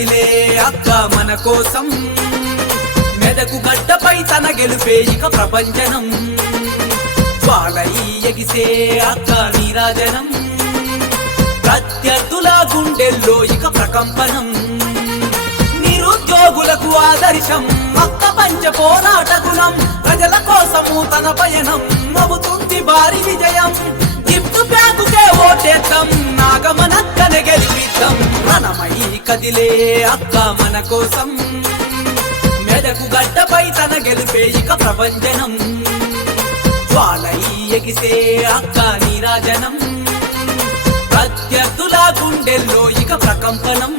కదిలే అక్క మన కోసం మెదకు గడ్డపై తన గెలుపే ఇక ప్రపంచనం జ్వాలై ఎగిసే అక్క నీరాజనం ప్రత్యర్థుల గుండెల్లో ఇక ప్రకంపనం నిరుద్యోగులకు ఆదర్శం అక్క పంచ పోరాట గుణం ప్రజల కోసము తన పయనం నవ్వుతుంది భారీ విజయం గిఫ్ట్ బ్యాగుకే ఓటేద్దాం నాగమనక్కనే గెలిపిద్దాం రణమై కదిలే అక్క మన కోసం మెదకు గడ్డపై తన గెలుపే ఇక ప్రపంచనం జ్వాలై ఎగిసే అక్క నీరాజనం ప్రత్యర్థుల గుండెల్లో ఇక ప్రకంపనం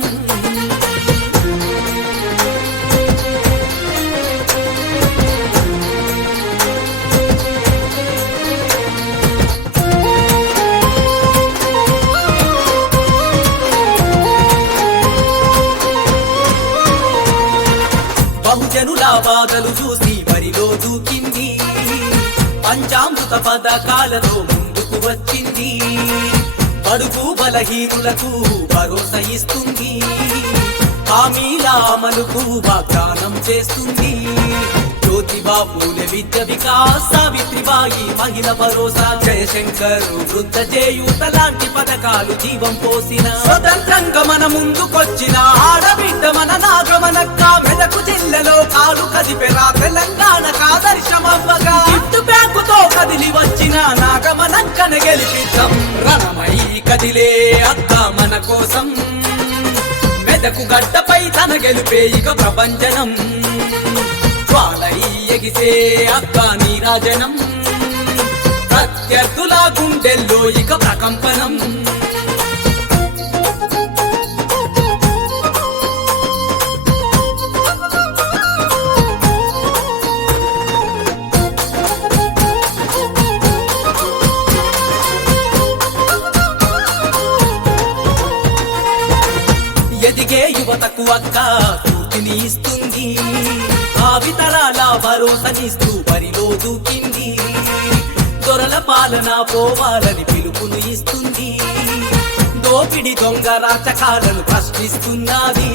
బహుజనుల బాధలు చూసి బరిలో దూకింది పంచామృత పథకాలతో ముందుకు వచ్చింది బడుగు బలహీనులకు భరోసా ఇస్తుంది హామీల అమలుకు వాగ్దానం చేస్తుంది జ్యోతిబా పూలే విద్య వికాస్ సావిత్రిబాయి మహిళ భరోసా జయశంకర్ వృద్ధ చేయూత లాంటి పథకాలు జీవం పోసిన స్వతంత్రంగా మన ముందుకొచ్చిన ఆడబిడ్డ మన నాగమనక్క మెదకు జిల్లలో కాలు కదిపెరా తెలంగాణకు ఆదర్శమవ్వగా గిఫ్ట్ బ్యాగుతో కదిలి వచ్చిన నాగమనక్కను గెలిపిద్దాం రణమై కదిలే అక్క మన కోసం మెదకు గడ్డపై తన గెలుపే ఇక ప్రపంచనం జ్వాలై ఎగిసే అక్క నీరాజనం ప్రత్యర్థుల గుండెల్లో ఇక ప్రకంపనం ఎదిగే యువతకు అక్క స్ఫూర్తిని ఇస్తుంది భావితరాల భరోసానిస్తూ బరిలో దూకింది దొరల పాలన పోవాలని పిలుపును ఇస్తుంది దోపిడి దొంగ రాచకాలను ప్రశ్నిస్తున్నది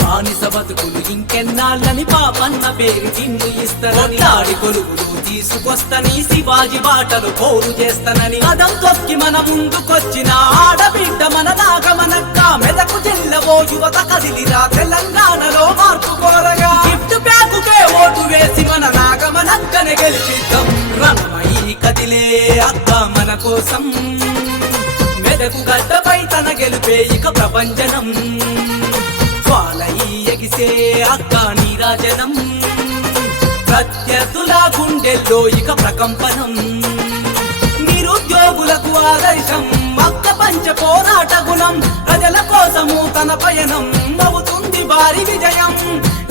బానిస బతుకులు ఇంకెన్నాళ్ళని పాపన్న పేరు నిన్ను ఇస్తానని ఆడి కొలుగులు తీసుకొస్తని శివాజీ బాటలు పోరు చేస్తానని అదం తొక్కి మన ముందుకొచ్చిన ఆడబిడ్డ మన నాగమనక్క మెదకు జిల్లవో యువత కదిలిరా తెలంగాణలో మార్పు కోరగా గిఫ్ట్ బ్యాగుకే ఓటు వేసి మన నాగమనక్కనే గెలిపిద్దాం రణమై కదిలే అక్క మన కోసం మెదకు గడ్డపై తన గెలుపే ఇక ప్రపంచనం జ్వాలై ఎగిసే అక్క నీరాజనం ప్రత్యర్థుల గుండెల్లో ఇక ప్రకంపనం నిరుద్యోగులకు ఆదర్శం అక్క పంచ పోరాట గుణం ప్రజల కోసము తన పయనం నవ్వుతుంది భారీ విజయం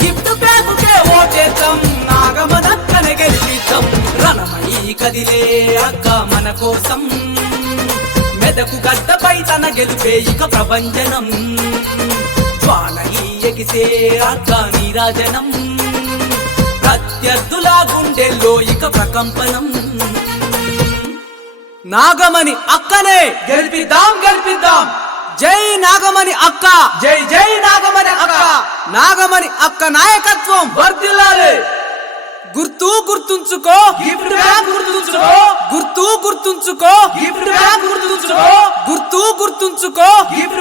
గిఫ్ట్ బ్యాగుకే ఓటేద్దాం నాగమనక్కనే గెలిపిద్దాం రణమై కదిలే అక్క మన కోసం మెదకు గడ్డపై తన గెలుపే ఇక ప్రపంచనం జ్వాలై ఎగిసే అక్క నీరాజనం ప్రత్యర్థుల గుండెల్లో ఇక ప్రకంపనం నాగమణి అక్కనే గెలిపిద్దాం గెలిపిద్దాం జై నాగమణి అక్క జై జై నాగమణి అక్క నాగమణి అక్క నాయకత్వం వర్ధిల్లాలి గుర్తు గుర్తుంచుకో గిఫ్ట్ బ్యాగ్ గుర్తుంచుకో గుర్తు గుర్తుంచుకో గిఫ్ట్ బ్యాగ్ గుర్తుంచుకో గుర్తు గుర్తుంచుకో గిఫ్ట్